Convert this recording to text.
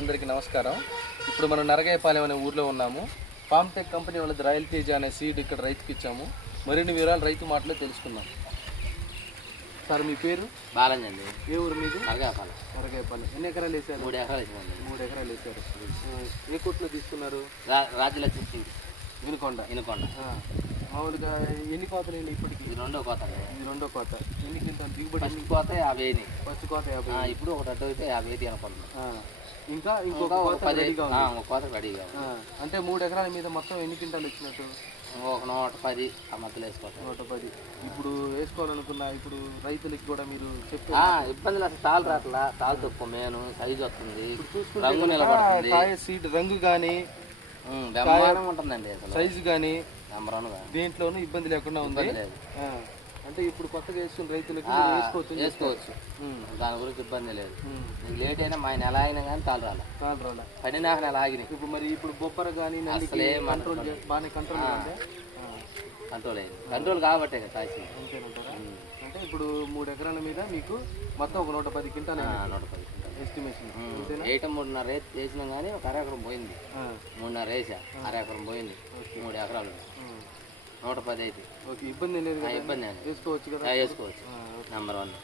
అందరికీ నమస్కారం. ఇప్పుడు మనం నరగాయపాలెం అనే ఊర్లో ఉన్నాము. ఫార్మ్టెక్ కంపెనీ వాళ్ళది రాయల్ తేజ అనే సీడ్ ఇక్కడ రైతుకి ఇచ్చాము. మరిన్ని వివరాలు రైతు మాటలో తెలుసుకుందాం. సార్ మీ పేరు? బాలంజీ అండి. ఏ ఊరు మీది? నరగాయపాలెం. నరగాయపాలెం. ఎన్ని ఎకరాలు వేసారు? 3 ఎకరాలు వేసామండి. 3 ఎకరాలు వేసారు. ఏ కోట్లో తీసుకున్నారు? రాజ్యలక్ష్మి వినుకొండ. మామూలుగా ఎన్ని కోతలు అయినాయి ఇప్పటికి? ఇది రెండో కోత. ఇది రెండో కోత. ఎన్ని క్వింటాల్ దిగుబడి? ఫస్ట్ కోత 50. ఫస్ట్ కోత 50. ఇప్పుడు ఒకటి అడ్డు అయితే 50 అనుకుంటున్నాం. ఇంకా ఇంకొక కోత రెడీగా ఉంది. ఒక కోత రెడీగా. అంటే 3 ఎకరాల మీద మొత్తం ఎన్ని క్వింటాలు వచ్చినట్టు? ఒక 110 ఆ మధ్యలో వేసుకోవాలి. 110. ఇప్పుడు వేసుకోవాలనుకున్నా ఇప్పుడు రైతులకి కూడా మీరు చెప్పే ఇబ్బందులు అసలు తాళ్ళు రాట్లా, తాళ్ళు తక్కువ మేను సైజు వస్తుంది, రంగు నిలబడుతుంది, కాయ సీడ్ రంగు కానీ ఉంటుందండి, అసలు సైజు కానీ దేంట్లోనూ ఇబ్బంది లేకుండా ఉంది. అంటే ఇప్పుడు కొత్తగా వేసుకున్న రైతులకి వేసుకోవచ్చు. దాని గురించి ఇబ్బంది లేదు. లేట్ అయినా మా నెల అయినా కానీ తాళ్ళు రాలే. 10 నెల ఆగినాయి. ఇప్పుడు మరి ఇప్పుడు బొప్పర కానీ బాగానే కంట్రోల్ అయింది. కంట్రోల్ కాబట్టే కదా కాసి. అంటే ఇప్పుడు 3 ఎకరాల మీద మీకు మొత్తం ఒక 110 క్వింటాల్. 110 ఎస్టిమేషన్. 3.5 వేసినాం కానీ ఒక అరెకరం పోయింది. 3.5 వేసా, అరెకరం పోయింది. 3 ఎకరాలు 110 అయితే ఇబ్బంది లేదు. ఇబ్బంది వేసుకోవచ్చు కదా? వేసుకోవచ్చు. నెంబర్ 1.